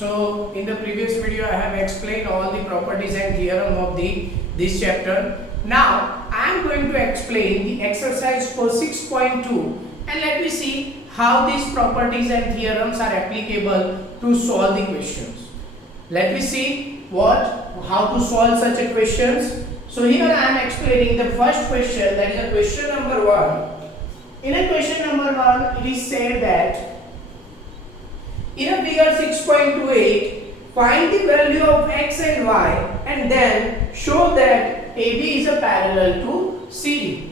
So in the previous video I have explained all the properties and theorem of this chapter. Now I am going to explain the exercise for 6.2 and let me see how these properties and theorems are applicable to solve the questions. Let me see how to solve such a questions. So here I am explaining the first question, that is a question number 1. In a question number 1 it is said that in a figure 6.28, find the value of x and y and then show that AB is a parallel to CD.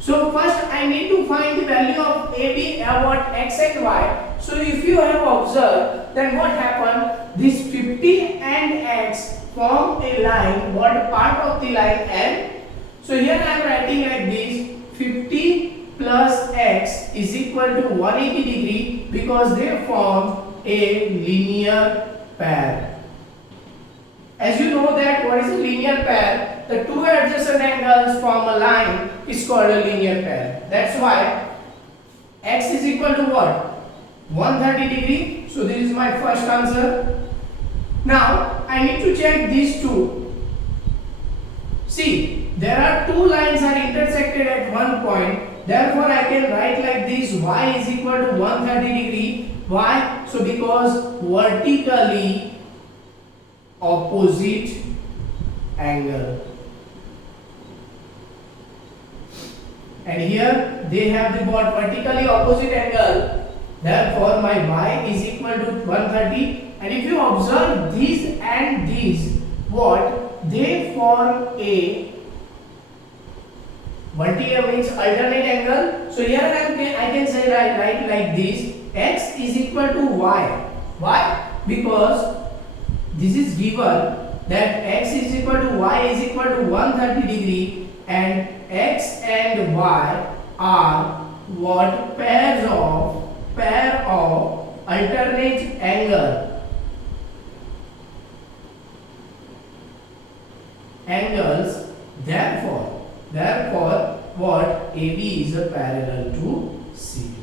So first I need to find the value of AB about x and y. So if you have observed, then what happened? This 50 and x form a line, what part of the line N. So here I am writing like this: 50 plus x is equal to 180 degree because they form a linear pair. As you know that what is a linear pair? The two adjacent angles form a line is called a linear pair. That's why x is equal to what? 130 degree. So this is my first answer. Now I need to check these two. See, there are two lines are intersected at one point. Therefore, I can write like this: y is equal to 130 degree. Why? So because vertically opposite angle. And here they have the what? Vertically opposite angle. Therefore, my y is equal to 130. And if you observe these and these, what? They form a vertical means alternate angle. So here I can say right like this: x is equal to y. Why? Because this is given that x is equal to y is equal to 130 degree, and x and y are what? Pair of alternate angles. Therefore, what? AB is a parallel to CD.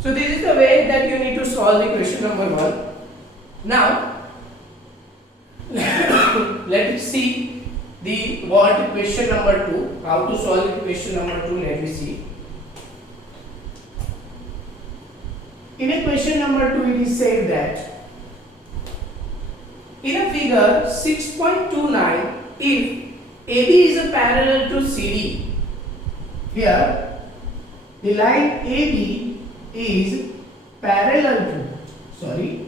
So this is the way that you need to solve the question number 1. Now, let us see the question number 2. How to solve the question number 2? Let me see. In a question number 2, it is said that in a figure 6.29, if AB is a parallel to CD, here the line AB is parallel to,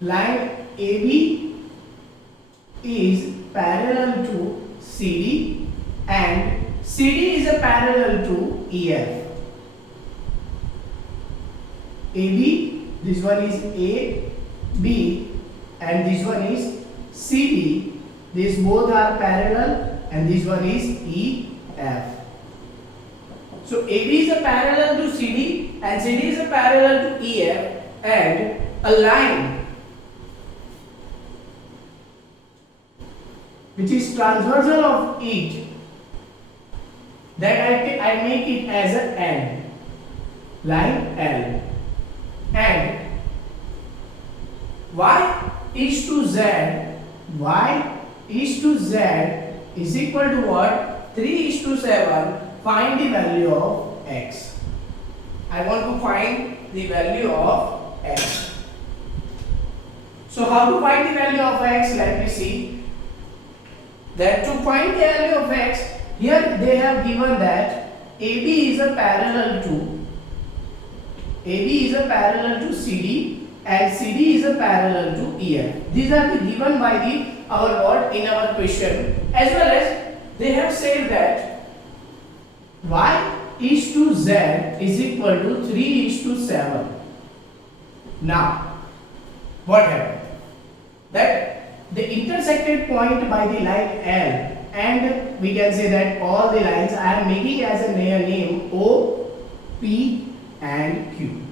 line AB is parallel to CD and CD is a parallel to EF. AB, this one is A, B, and this one is CD. These both are parallel and this one is EF. So AB is a parallel to CD and CD is a parallel to EF, and a line which is transversal of each, that I make it as an N, line L, and y is to z is equal to what? 3:7. Find the value of x. I want to find the value of x. So how to find the value of x? Let me see. That to find the value of x, here they have given that AB is a parallel to CD and CD is a parallel to EF. These are given by in our question. As well as they have said that y is to z is equal to 3:7. Now, what happened? That the intersected point by the line L, and we can say that all the lines I am making as a name O, P and Q.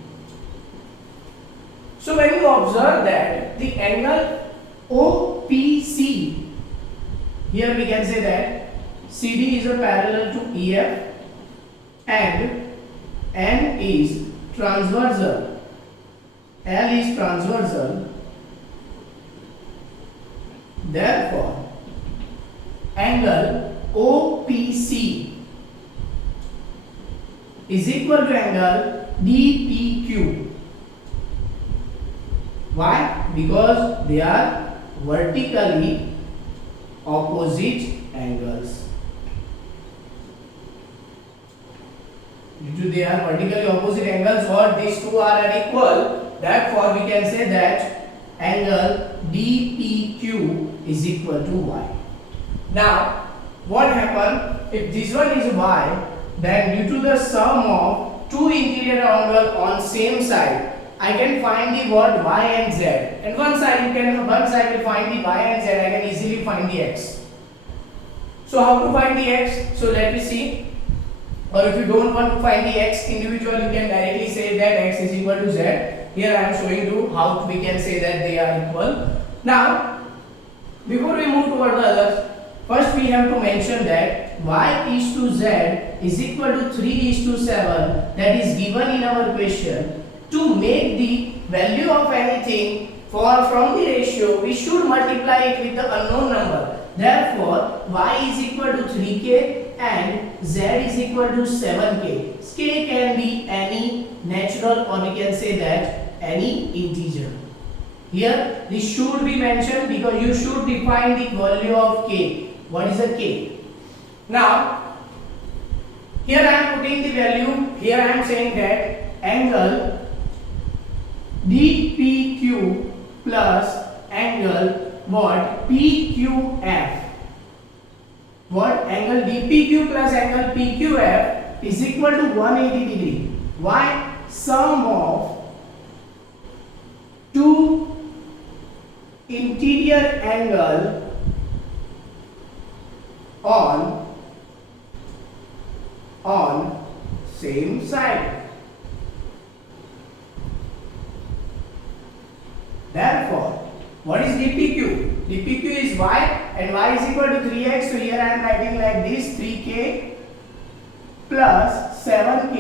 So when you observe that the angle OPC, here we can say that CD is a parallel to EF and N is transversal L is transversal, therefore angle OPC is equal to angle DPQ. Why? Because they are vertically opposite angles. Due to they are vertically opposite angles or these two are unequal, therefore we can say that angle DPQ is equal to y. Now what happens if this one is y, then due to the sum of two interior angles on same side, I can find the what y and z, and one side will find the y and z. I can easily find the x. So how to find the x? So let me see. Or if you don't want to find the x individual, you can directly say that x is equal to z. Here I am showing you how we can say that they are equal. Now before we move toward the others, first we have to mention that y is to z is equal to 3:7, that is given in our question. To make the value of anything from the ratio, we should multiply it with the unknown number. Therefore, y is equal to 3k and z is equal to 7k. K can be any natural, or we can say that any integer. Here, this should be mentioned because you should define the value of k. What is a k? Now, here I am putting the value. Here I am saying that angle DPQ plus angle what PQF. What angle DPQ plus angle PQF is equal to 180 degree. Why? Sum of two interior angle on same side. Therefore, what is DPQ? DPQ is y and y is equal to 3x. So here I am writing like this: 3k plus 7k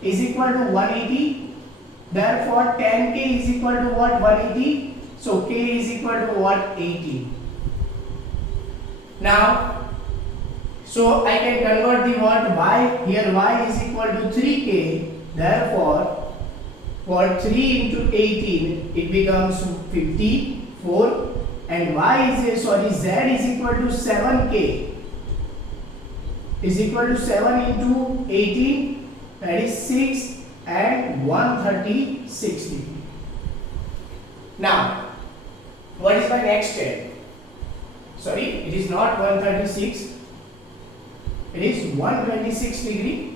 is equal to 180. Therefore, 10k is equal to what? 180. So k is equal to what? 80. Now, so I can convert the what y. Here y is equal to 3k. Therefore, for 3 into 18, it becomes 54, and z is equal to 7k is equal to 7 into 18, that is 6 and 136 degree. Now, what is my next step? Sorry, it is not 136, it is 126 degree.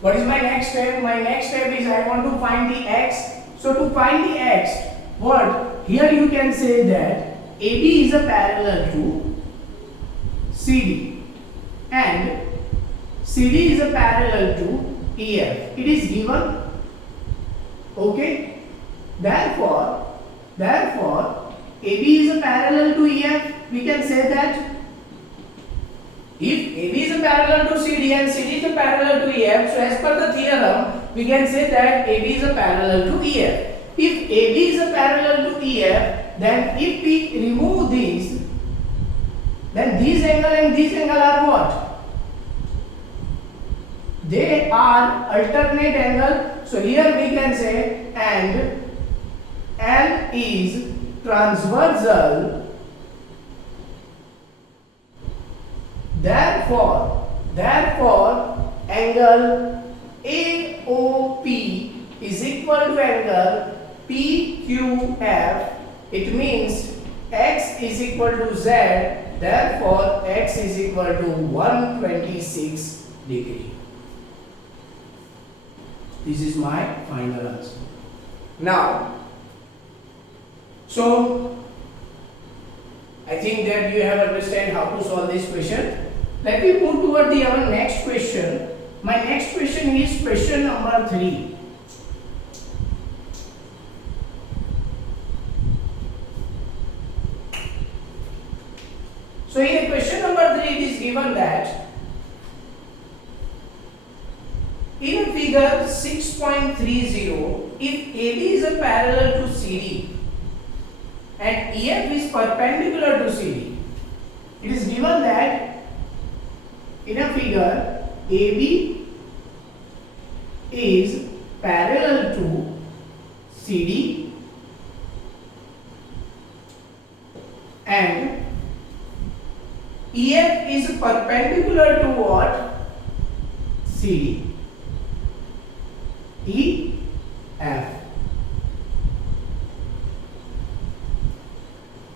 What is my next step? My next step is I want to find the x. So to find the x, what? Here you can say that AB is a parallel to CD and CD is a parallel to EF. It is given. Okay. Therefore, AB is a parallel to EF. We can say that if AB is a parallel to CD and CD is a parallel to EF, so as per the theorem, we can say that AB is a parallel to EF. If AB is a parallel to EF, then if we remove these, then this angle and this angle are what? They are alternate angle. So here we can say, and L is transversal. Therefore, angle AOP is equal to angle PQF. It means x is equal to z. Therefore, x is equal to 126 degree. This is my final answer. Now, so I think that you have understand how to solve this question. Let me move toward our next question. My next question is question number 3. So in question number 3 it is given that in figure 6.30, if AB is a parallel to CD and EF is perpendicular to CD, it is given that in a figure AB is parallel to CD and EF is perpendicular to what? CD. EF.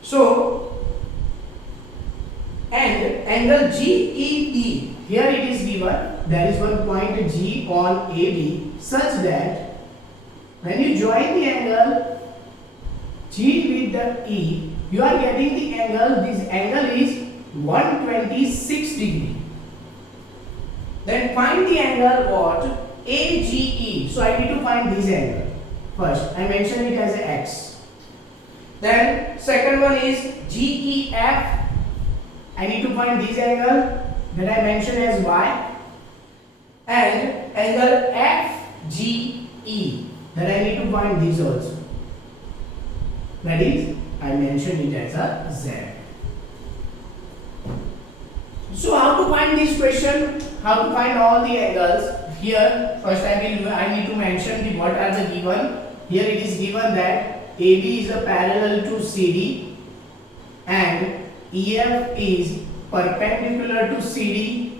So, and angle GED, here it is given, there is one point G on AB such that when you join the angle G with the E, you are getting the angle, this angle is 126 degree. Then find the angle what? AGE. So I need to find this angle. First, I mention it as a X. Then second one is GEF. I need to find this angle that I mentioned as Y. And angle FGE, that I need to find this also. That is, I mentioned it as a Z. So how to find this question? How to find all the angles? Here first I need to mention what are the given. Here it is given that AB is a parallel to CD and EF is perpendicular to CD,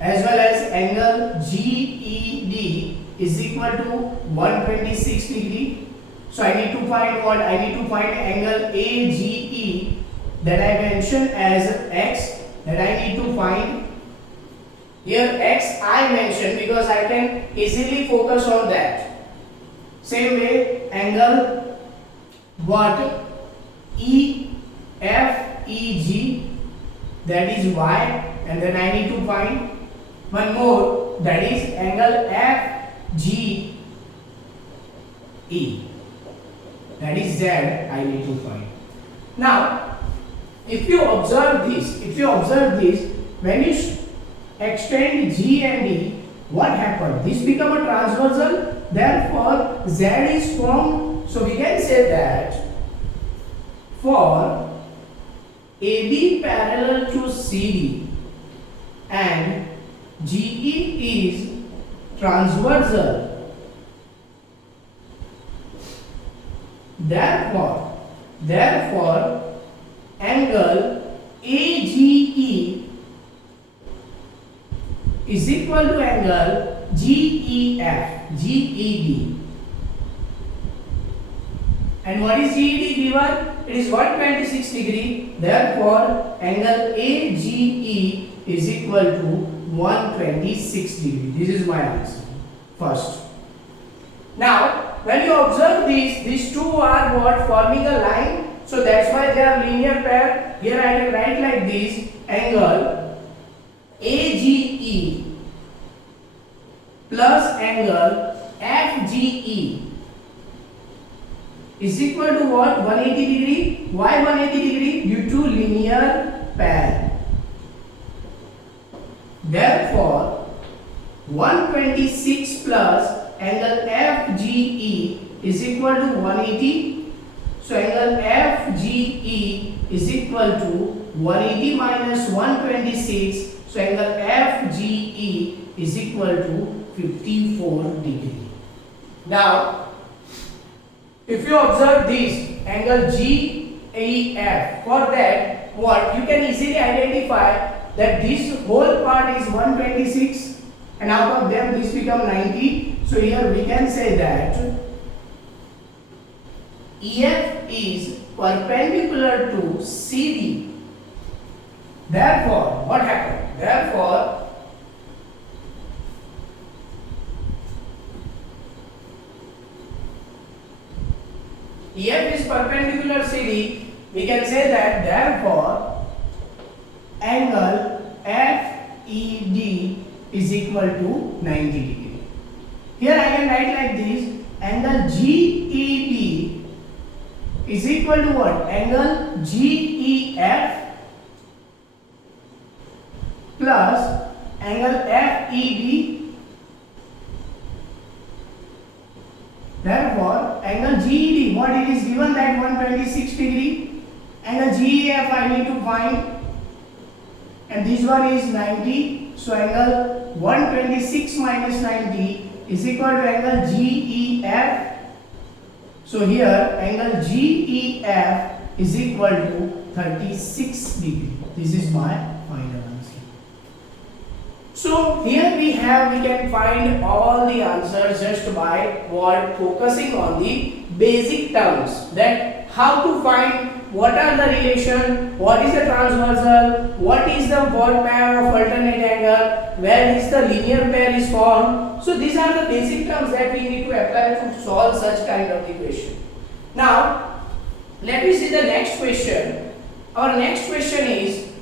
as well as angle GED is equal to 126 degree. So I need to find what? I need to find angle AGE that I mentioned as X, that I need to find. Here X I mentioned because I can easily focus on that. Same way angle what? EFEG, that is Y, and then I need to find one more, that is angle FGE, that is Z I need to find. Now if you observe this, when you extend G and D, what happened? This become a transversal, therefore Z is formed. So we can say that for AB parallel to CD and GE is transversal, therefore angle AGE is equal to angle GED. And what is GED given? It is 126 degree. Therefore, angle AGE is equal to 126 degree. This is my answer. First. Now, when you observe these two are what? Forming a line. So that's why they are linear pair. Here I will write like this: angle AGE plus angle FGE is equal to what? 180 degree. Why 180 degree? Due to linear pair. Therefore, 126 plus angle FGE is equal to 180. So angle FGE is equal to 180 minus 126. So angle FGE is equal to 54 degree. Now, if you observe this angle GEF, for that what you can easily identify that this whole part is 126 and out of them this become 90. So here we can say that EF is perpendicular to CD. Therefore, what happened? Therefore, EF is perpendicular CD. We can say that therefore angle FED is equal to 90 degree. Here I can write like this: angle GED is equal to what? Angle GEF plus angle FED Therefore, angle GED, what it is given that 126 degree. Angle GEF I need to find, and this one is 90. So angle 126 minus 90 is equal to angle GEF. So here angle GEF is equal to 36 degree. This is my final answer. So here we can find all the answers just by focusing on the basic terms, that how to find what are the relation, what is the transversal, what is the word pair of alternate angle, where is the linear pair is formed. So these are the basic terms that we need to apply to solve such kind of equation. Now let me see the next question. Our next question is,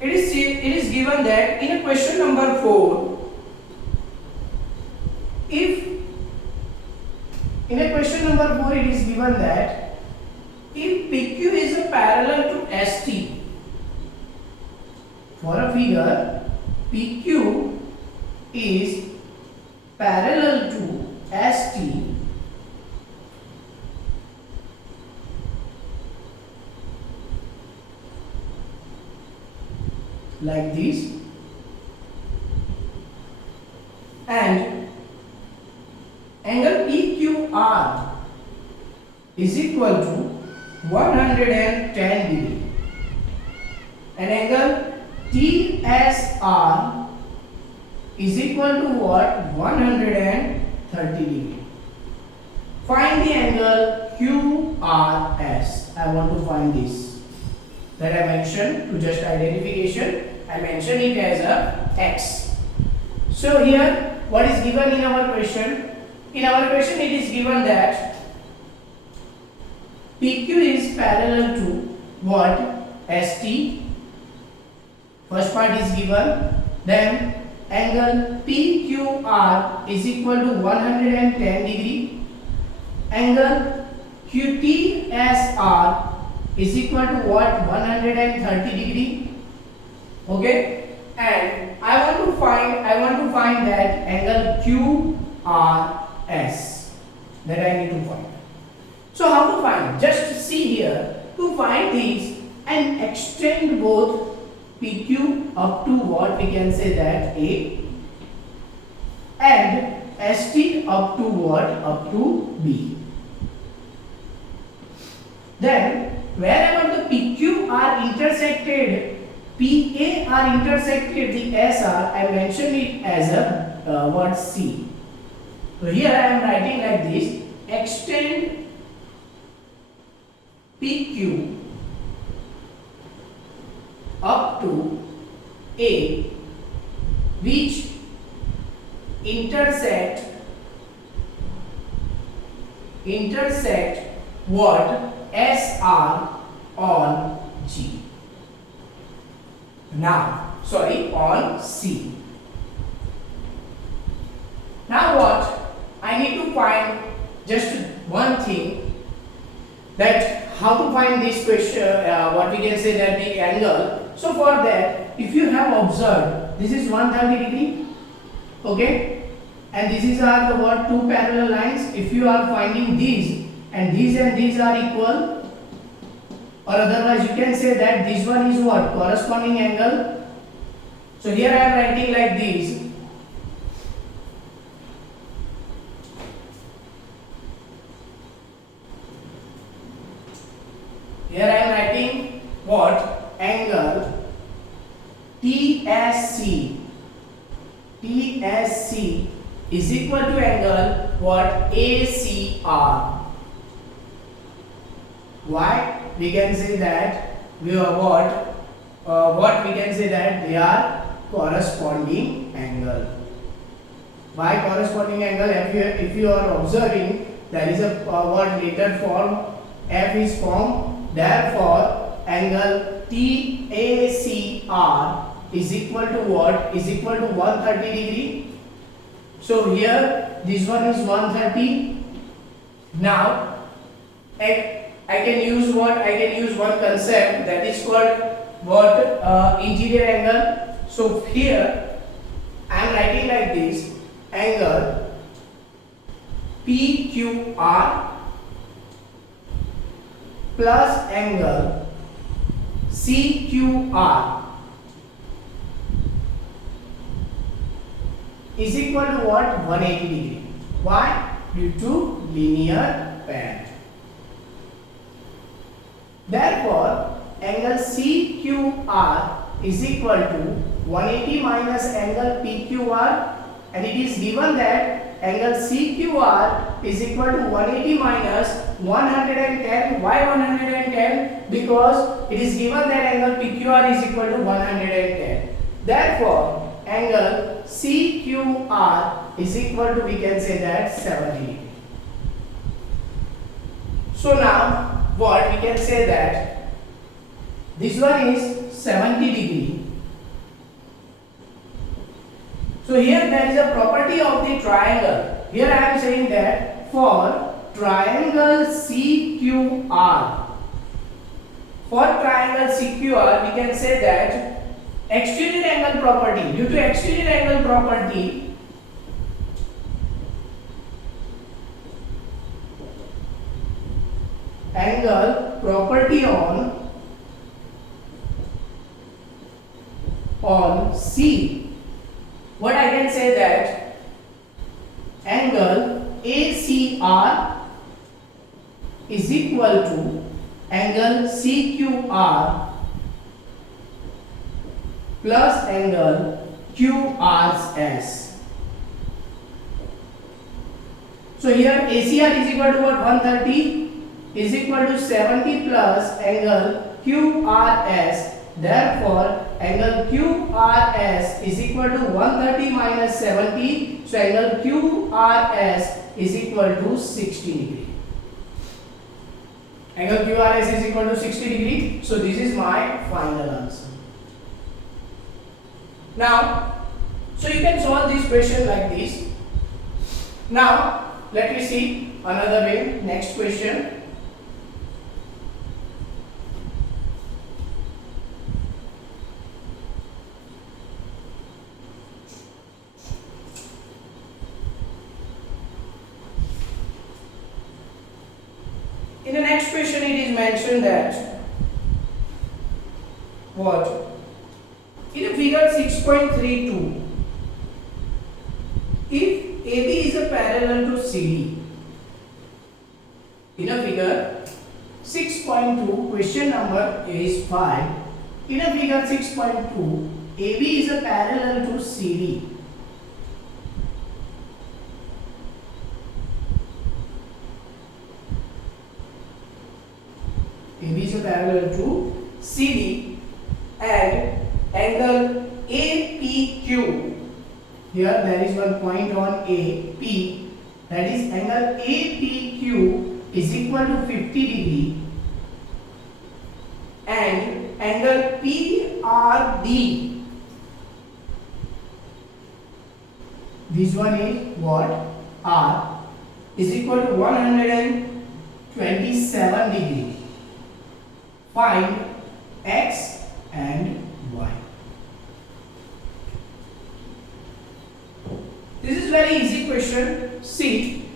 it is given that in a question number 4, if in a question number 4 it is given that if PQ is a parallel to ST, for a figure PQ is parallel to ST, like this, and angle PQR is equal to 110 degree, and angle TSR is equal to what? 130 degree. Find the angle QRS. I want to find this, that I mentioned to just identification. I mentioned it as a X. So here what is given in our question? In our question it is given that PQ is parallel to what? ST. First part is given. Then angle PQR is equal to 110 degree. Angle QTSR is equal to what? 130 degree. Okay, and I want to find that angle QRS, that I need to find. So how to find? Just see here, to find these and extend both PQ up to what we can say that A, and ST up to what? Up to B. Then wherever the PQ are intersected, PA are intersected the SR, I mentioned it as a what? C. So here I am writing like this: extend PQ up to A, which intersect what? SR on G. Now, sorry, on C. Now what? I need to find just one thing, that how to find this question, what we can say that the angle. So for that, if you have observed, this is 130 degree, okay, and this is are the what? Two parallel lines. If you are finding these and these are equal, or otherwise you can say that this one is what? Corresponding angle. So here I am writing like this. Here I am writing what? Angle TSC. TSC is equal to angle what? ACR. Why? We can say that we are what we can say that they are corresponding angle. Why corresponding angle? If you are observing, there is a what later form F is formed. Therefore, angle TACR is equal to what? Is equal to 130 degree. So here this one is 130. Now I can use what? I can use one concept, that is called what? Interior angle. So here I am writing like this: angle PQR plus angle CQR is equal to what? 180 degree. Why? Due to linear pair. Therefore, angle CQR is equal to 180 minus angle PQR, and it is given that angle CQR is equal to 180 minus 110. Why 110? Because it is given that angle PQR is equal to 110. Therefore, angle CQR is equal to, we can say that, 70 degree. So now what we can say that this one is 70 degree. So here there is a property of the triangle. Here I am saying that for triangle CQR, we can say that exterior angle property, due to exterior angle property, angle property on C, what I can say that angle ACR is equal to angle CQR plus angle QRS. So here ACR is equal to what? 130 is equal to 70 plus angle QRS. Therefore, angle QRS is equal to 130 minus 70. So angle QRS is equal to 60 degree. Angle QRS is equal to 60 degree. So this is my final answer. Now, so you can solve this question like this. Now, let me see another way. Next question. In the next question, it is mentioned that what? In figure 6.32, if AB is a parallel to CD, in a figure 6.2, question number is 5. In a figure 6.2, AB is a parallel to CD. AB is a parallel to CD, and angle APQ, here there is one point on AP, that is angle APQ is equal to 50 degree, and angle PRD, this one is what? R is equal to 127 degree. Find X and Y. This is very easy question. See,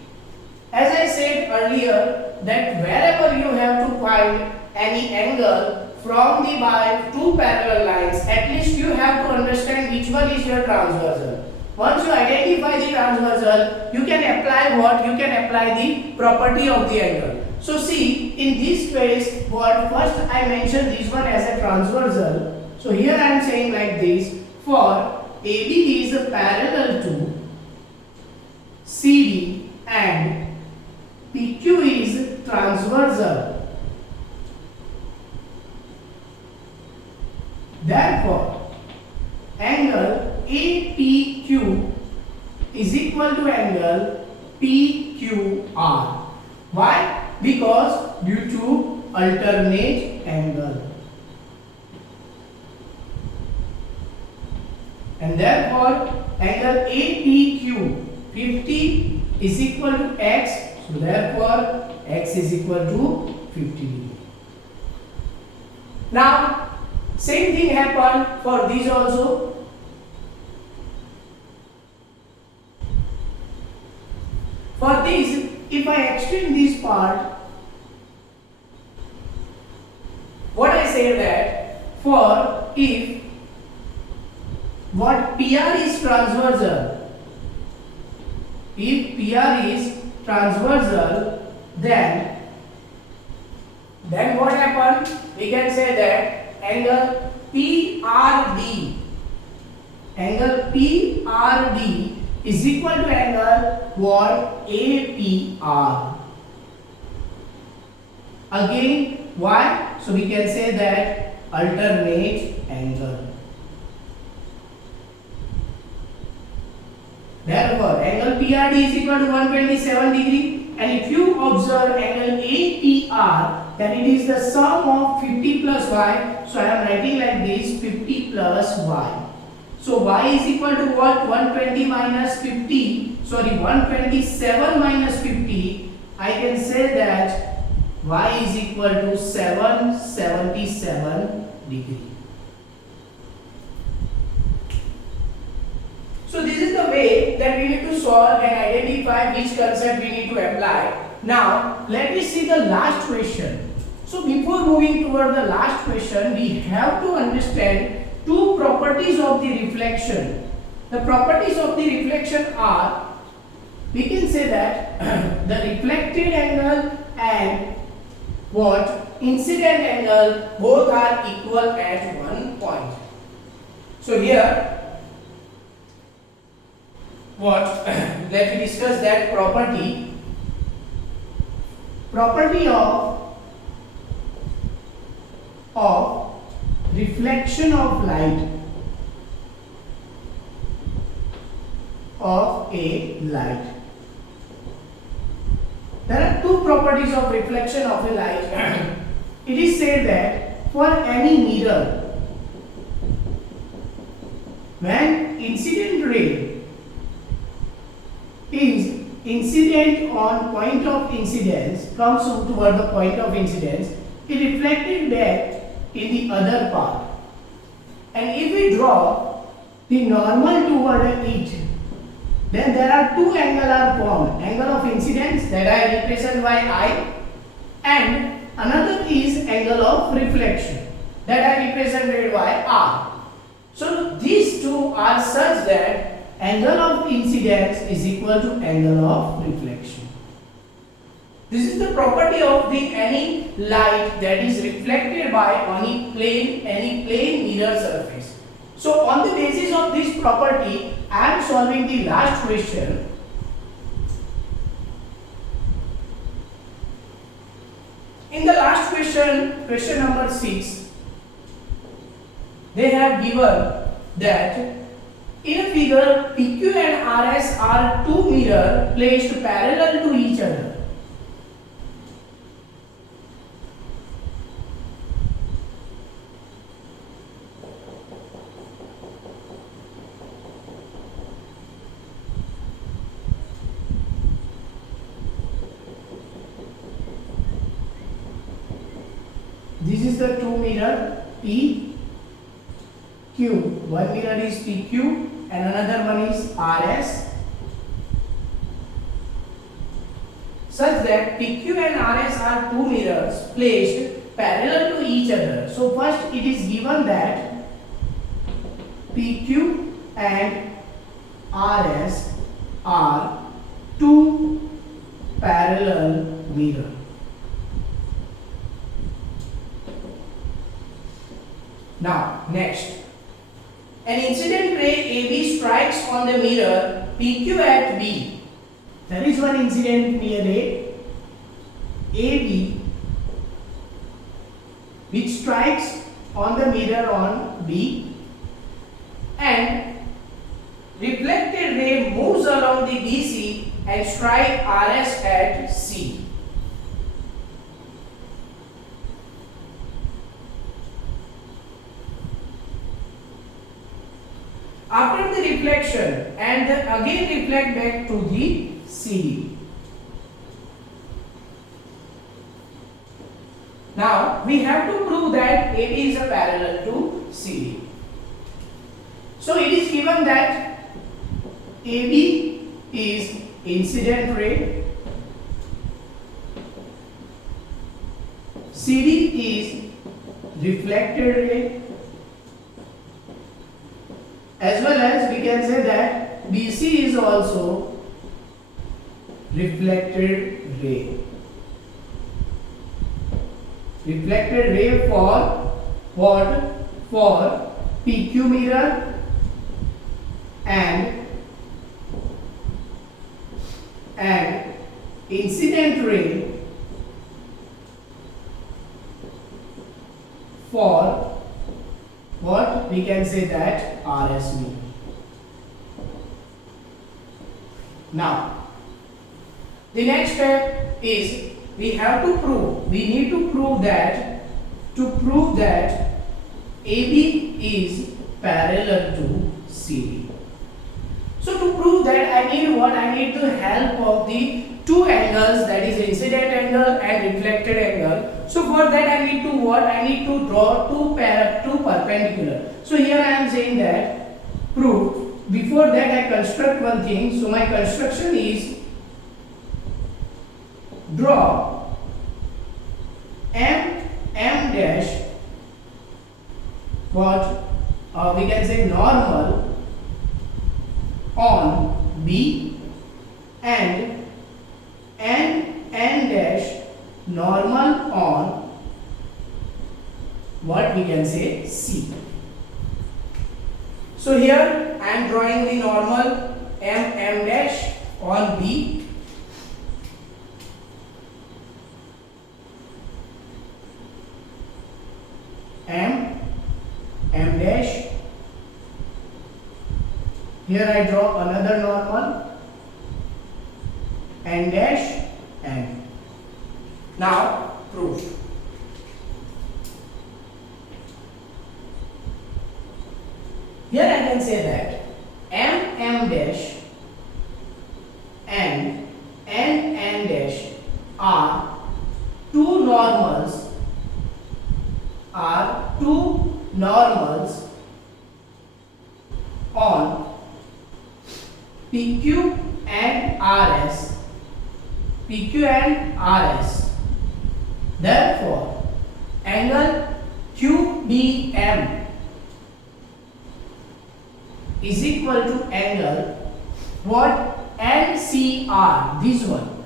as I said earlier, that wherever you have to find any angle from the two parallel lines, at least you have to understand which one is your transversal. Once you identify the transversal, you can apply what? You can apply the property of the angle. So see, in this case, what first I mentioned this one as a transversal. So here I am saying like this, for AB is a parallel to CD and PQ is transversal. Therefore, angle APQ is equal to angle PQR. Why? Because due to alternate angle, and therefore angle APQ 50 is equal to X, so therefore X is equal to 50 degree. Now same thing happened for these also. For these, if I extend this part, what I say that for if what PR is transversal, if PR is transversal, then what happens? We can say that angle PRD is equal to angle what? APR. Again, why? So we can say that alternate angle. Therefore, angle PRD is equal to 127 degree, and if you observe angle APR, then it is the sum of 50 plus y. So I am writing like this: 50 plus y. So y is equal to what? 120 minus 50. Sorry, 127 minus 50. I can say that y is equal to 777 degree. So this is the way that we need to solve and identify which concept we need to apply. Now let me see the last question. So before moving toward the last question, we have to understand two properties of the reflection. The properties of the reflection are, we can say that the reflected angle and what? Incident angle, both are equal at one point. So here what? Let me discuss that property. Property of reflection of light of a light. There are two properties of reflection of a light. It is said that for any mirror, when incident ray is incident on point of incidence, comes toward the point of incidence, it reflected back in the other part. And if we draw the normal toward it, then there are two angles are formed. Angle of incidence that I represent by I, and another is angle of reflection that I represented by R. So these two are such that angle of incidence is equal to angle of reflection. This is the property of the any light that is reflected by any plane mirror surface. So on the basis of this property, I am solving the last question. In the last question, question number 6, they have given that in a figure PQ and RS are two mirrors placed parallel to each other. This is the two mirror PQ. One mirror is PQ and another one is RS. Such that PQ and RS are two mirrors placed parallel to each other. So first it is given that PQ and RS are two parallel mirrors. Now, next, an incident ray AB strikes on the mirror PQ at B. There is one incident ray AB which strikes on the mirror on B, and reflected ray moves along the BC and strike RS at C. After the reflection and again reflect back to the CD. Now we have to prove that AB is a parallel to CD. So it is given that AB is incident ray CD is reflected ray, as well as we can say that BC is also reflected ray. Reflected ray for what? For PQ mirror and incident ray for what? We can say that RS mirror. Now, the next step is we have to prove, we need to prove that, AB is parallel to CD. So to prove that, I need what? I need the help of the two angles, that is incident angle and reflected angle. So for that I need to what? I need to draw two perpendicular. So here I am saying that prove. Before that I construct one thing. So my construction is draw M dash what? We can say normal on B and N dash normal on what we can say C. So here I am drawing the normal M dash on B M dash. Here I draw another normal N dash N. Now proof. Here I can say that M dash and N dash are two normals on PQ and RS. Therefore, angle QBM is equal to angle what? NCR.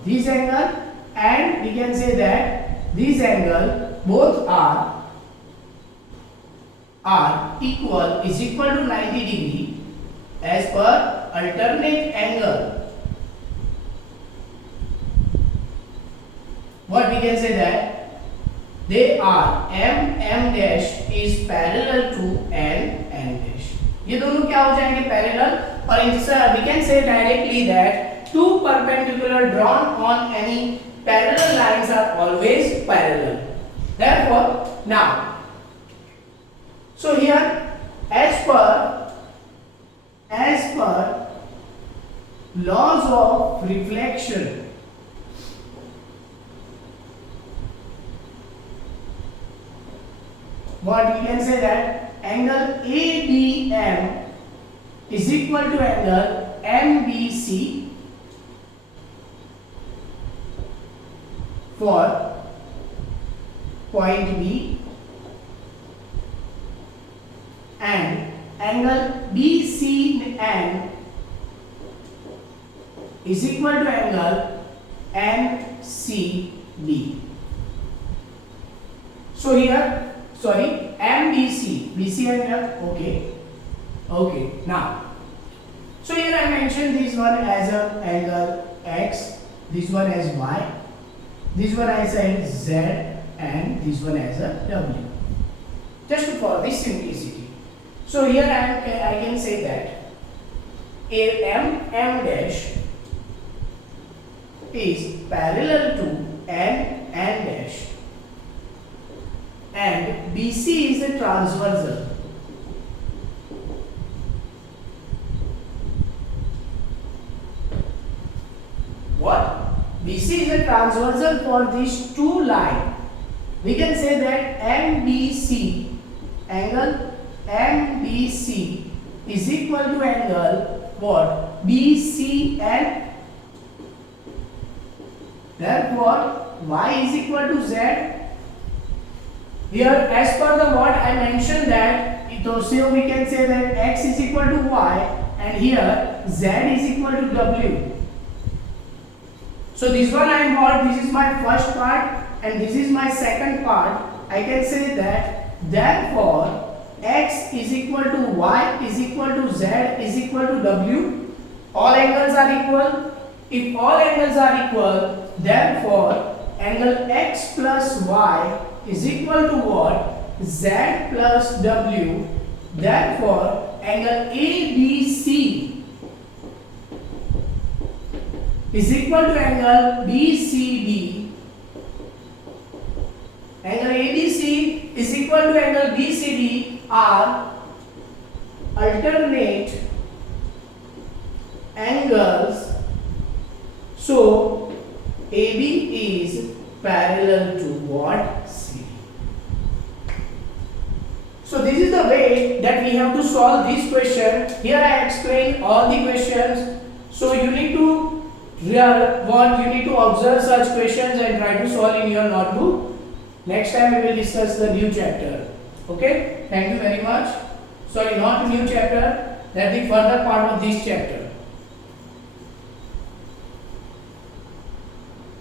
This angle, and we can say that this angle both are equal, is equal to 90 degree as per alternate angle. What we can say that they are M dash is parallel to N dash. ये दोनों क्या हो जाएंगे? Parallel. और इनसे we can say directly that two perpendicular drawn on any parallel lines are always parallel. Therefore, now, so here as per laws of reflection, what we can say that angle ABM is equal to angle MBC for point B, and angle BCN is equal to angle NCB. So here, sorry, MBC, BC angle, okay. Now, so here I mentioned this one as a angle X, this one as Y, this one as a Z, and this one as a W. Just for this simplicity. So here I can say that M dash is parallel to N dash, and BC is a transversal. What? BC is a transversal for these two lines. We can say that MBC, angle MBC is equal to angle what? BCN. Therefore, Y is equal to Z Here as per the what I mentioned that, so we can say that x is equal to y and here z is equal to w. So this one I am what, this is my first part and this is my second part. I can say that therefore x is equal to y is equal to z is equal to w. All angles are equal. If all angles are equal, therefore angle x plus y is equal to what? Z plus w. Therefore angle ABC is equal to angle BCD. Angle ABC is equal to angle BCD are alternate angles. So AB is parallel to what? CD. So this is the way that we have to solve this question. Here I explain all the questions. So you need to observe such questions and try to solve in your notebook. Next time we will discuss the new chapter. Okay? Thank you very much. Sorry, not new chapter. That is the further part of this chapter.